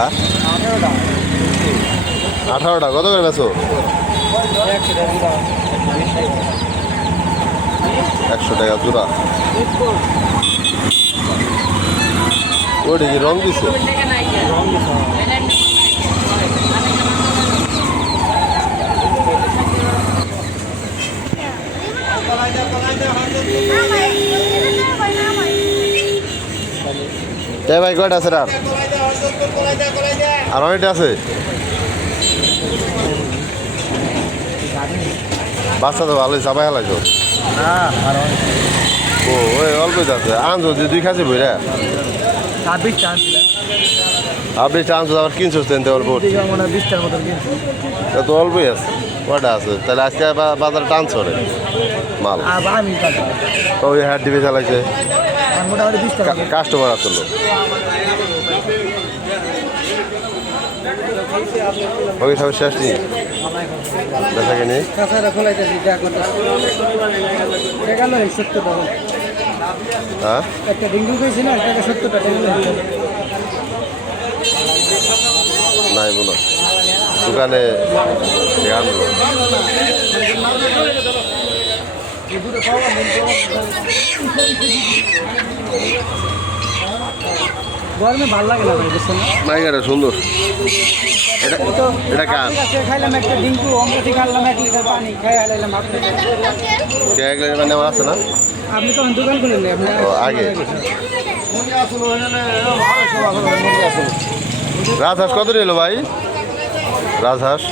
হ্যাঁ 18টা কত করে বেছো? 100 টাকা জোড়া। ওটা কি রং দিছে? ভাই কয়টা আছে আর অনেকটা আছে? বাচ্চা তো ভালোই চাপাই হেলাইছো। ও ওই অল্পই আছে আনছো যে 2 খাসি বইরা 26 আনছো আবার কিনছো তেনতে অল্প তো অল্পই আছে। কয়টা আছে তাহলে আজকে বাজারে টানছো রে মাল? ওই হাট ডিবে চালাইছে কাস্টমার আসলো। ওই সব শেষ নেই দেখা গেনি হ্যাঁ একটা ডিঙ্গু পেয়েছি না একটা 70 টাকা নাই বলো দোকানে আনলো গরমে ভালো লাগে না ভাই বুঝছেন না? নাইগাটা সুন্দর। এটা কার? খাইলাম একটা ডিঙ্গু আমরা থেকে আনলাম 1 লিটার পানি খাই আলাইলাম আপনি কে 1 লিটার মানে আছে না? আপনি তো দোকান খুলেন আপনি আগে রাজহাঁস কত নিল ভাই? রাজহাঁস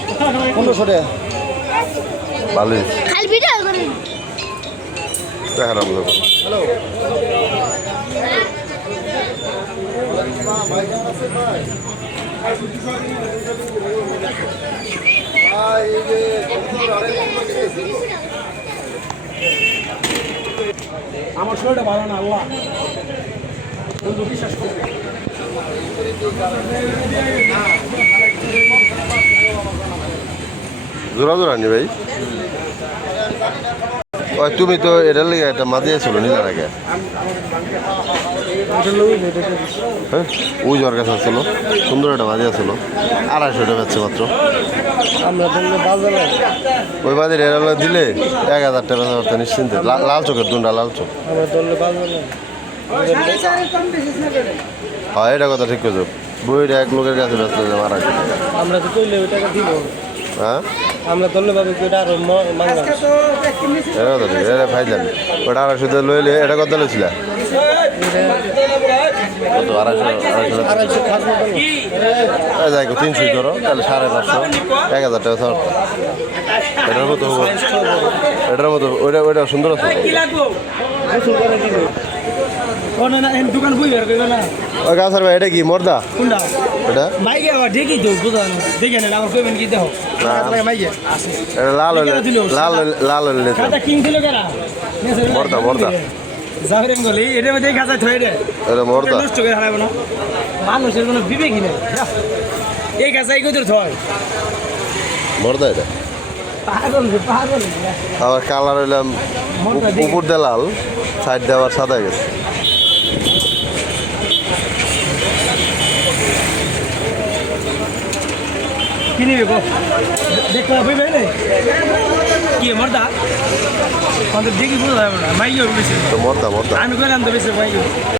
1500 টাকা ভালোই খালি ভিডিও করেন। দেখালাম হ্যালো আমার শরীরটা ভালো না আল্লাহ বন্ধু বিশ্বাস করবে জোড়া জোড়া নি ভাই। ওই তুমি তো এটার লেগে একটা মাঝিয়েছিল নিলার আগে হ্যাঁ ওই জ্বর কাছে আসছিল সুন্দর একটা মাঝি আসছিল 250 টাকা পাচ্ছে মাত্র। ওই বাজারে এরা দিলে 1000 টাকা ব্যবস্থা নিশ্চিন্তে। লাল চোখের দুন্ডা লাল চোখ। হ্যাঁ এটা কথা ঠিক করছো বইটা এক লোকের কাছে ব্যস্ত 250 টাকা আমরা তো কইলে ওই টাকা দিব। হ্যাঁ আমরা ধরলে ভাবে কি এটা আরো মাংস এটা কথা ঠিক এটা ফাইলাম ওটা 250 লইলে এটা কত লইছিল? কত 250 যাই 300 ধরো তাহলে 550 1000 টাকা ধর। এটার মতো ওইটা সুন্দর আছে। দোকান বই বের করবে না ওই গাছের ভাই এটা কি মর্দা? কোনটা এটা মাইকে আবার দেখি তো বুঝানো দেখে না আমার কইবেন কি দেখো মাইকে এটা লাল হলে খাতা কিনছিল কেরা মর্দা জাহরেন গলি এটা মধ্যে খাতা থই রে এটা মর্দা নষ্ট করে হারাবো না মানুষের কোনো বিবেকই নেই এই গাছাই কত থয় মর্দা এটা পাগল আবার কালার হইলাম উপর দিয়ে লাল সাইড দিয়ে আবার সাদা গেছে। কি নিবে গো দেখো ভাই ভাই কি মর্দা আমাদের দেখি বুঝা যাবে না মাইকে বেশি মর্দা আমি কইলাম তো বেশি মাইকে